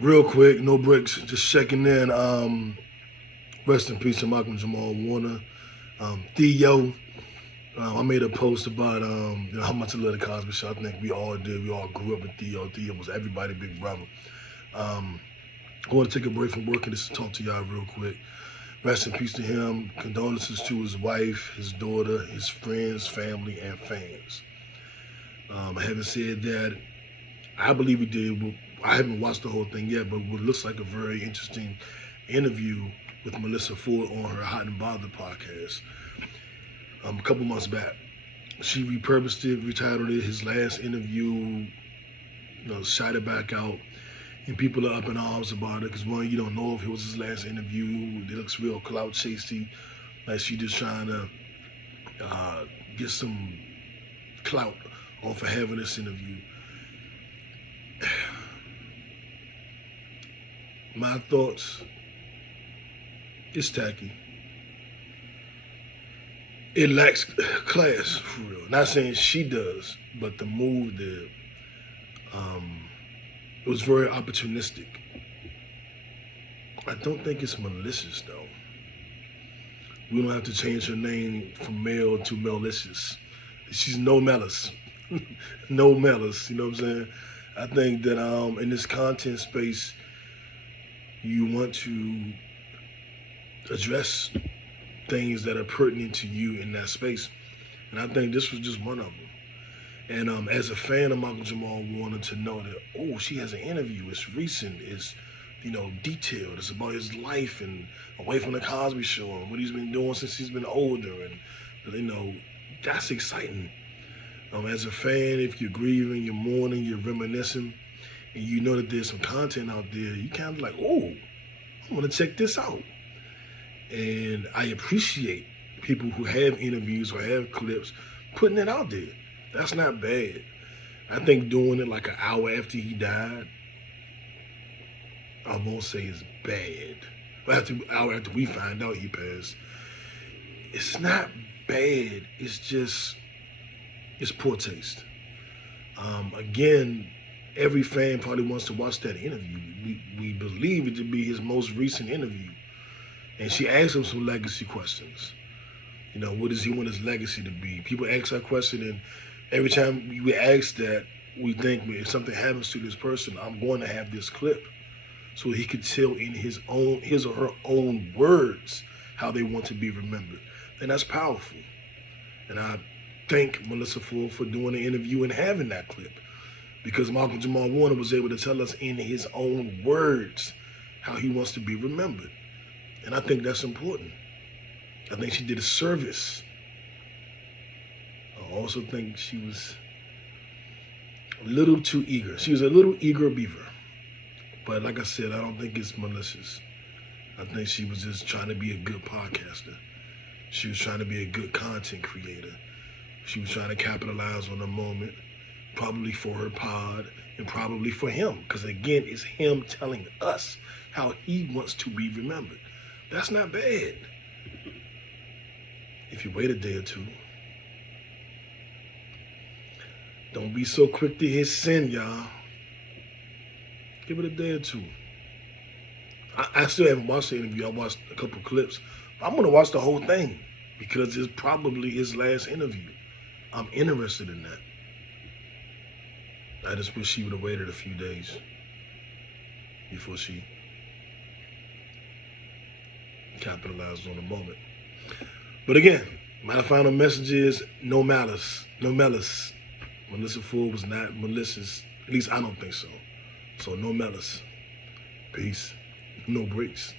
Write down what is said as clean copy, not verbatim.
Real quick, no breaks, just checking in. Rest in peace to Malcolm Jamal Warner. Theo, I made a post about how much I love the Cosby Show. I think we all did. We all grew up with Theo. Theo was everybody's big brother. I want to take a break from work and just talk to y'all real quick. Rest in peace to him. Condolences to his wife, his daughter, his friends, family, and fans. Having said that, I believe he did. I haven't watched the whole thing yet, but what looks like a very interesting interview with Melyssa Ford on her Hot and Bothered podcast a couple months back. She repurposed it, retitled it, his last interview, shot it back out, and people are up in arms about it because, one, you don't know if it was his last interview. It looks real clout chasey, like she just trying to get some clout off of having this interview. My thoughts, it's tacky. It lacks class, for real. Not saying she does, but the move did. It was very opportunistic. I don't think it's malicious, though. We don't have to change her name from Mel to Melycious. She's No Melice. No Melice, you know what I'm saying? I think that in this content space, you want to address things that are pertinent to you in that space. And I think this was just one of them. And as a fan of Malcom Jamal Warner, to know that, oh, she has an interview, it's recent, it's, detailed, it's about his life and away from the Cosby Show and what he's been doing since he's been older. And, that's exciting. As a fan, if you're grieving, you're mourning, you're reminiscing, and you know that there's some content out there, you kind of like, oh, I want to check this out. And I appreciate people who have interviews or have clips putting it out there. That's not bad. I think doing it like an hour after he died, I won't say it's bad. But an hour after we find out he passed, it's not bad. It's just, it's poor taste. Again, every fan probably wants to watch that interview. We believe it to be his most recent interview. And she asked him some legacy questions. What does he want his legacy to be? People ask that question, and every time we ask that, we think, if something happens to this person, I'm going to have this clip. So he could tell in his or her own words how they want to be remembered. And that's powerful. And I thank Melyssa Ford for doing the interview and having that clip, because Malcolm Jamal Warner was able to tell us in his own words how he wants to be remembered. And I think that's important. I think she did a service. I also think she was a little too eager. She was a little eager beaver. But like I said, I don't think it's malicious. I think she was just trying to be a good podcaster. She was trying to be a good content creator. She was trying to capitalize on the moment, probably for her pod and probably for him. Because again, it's him telling us how he wants to be remembered. That's not bad. If you wait a day or two, don't be so quick to hit send, y'all. Give it a day or two. I still haven't watched the interview. I watched a couple clips. I'm going to watch the whole thing because it's probably his last interview. I'm interested in that. I just wish she would have waited a few days before she capitalized on the moment. But again, my final message is no malice, no malice. Melyssa Ford was not malicious. At least I don't think so. So no malice. Peace. No breaks.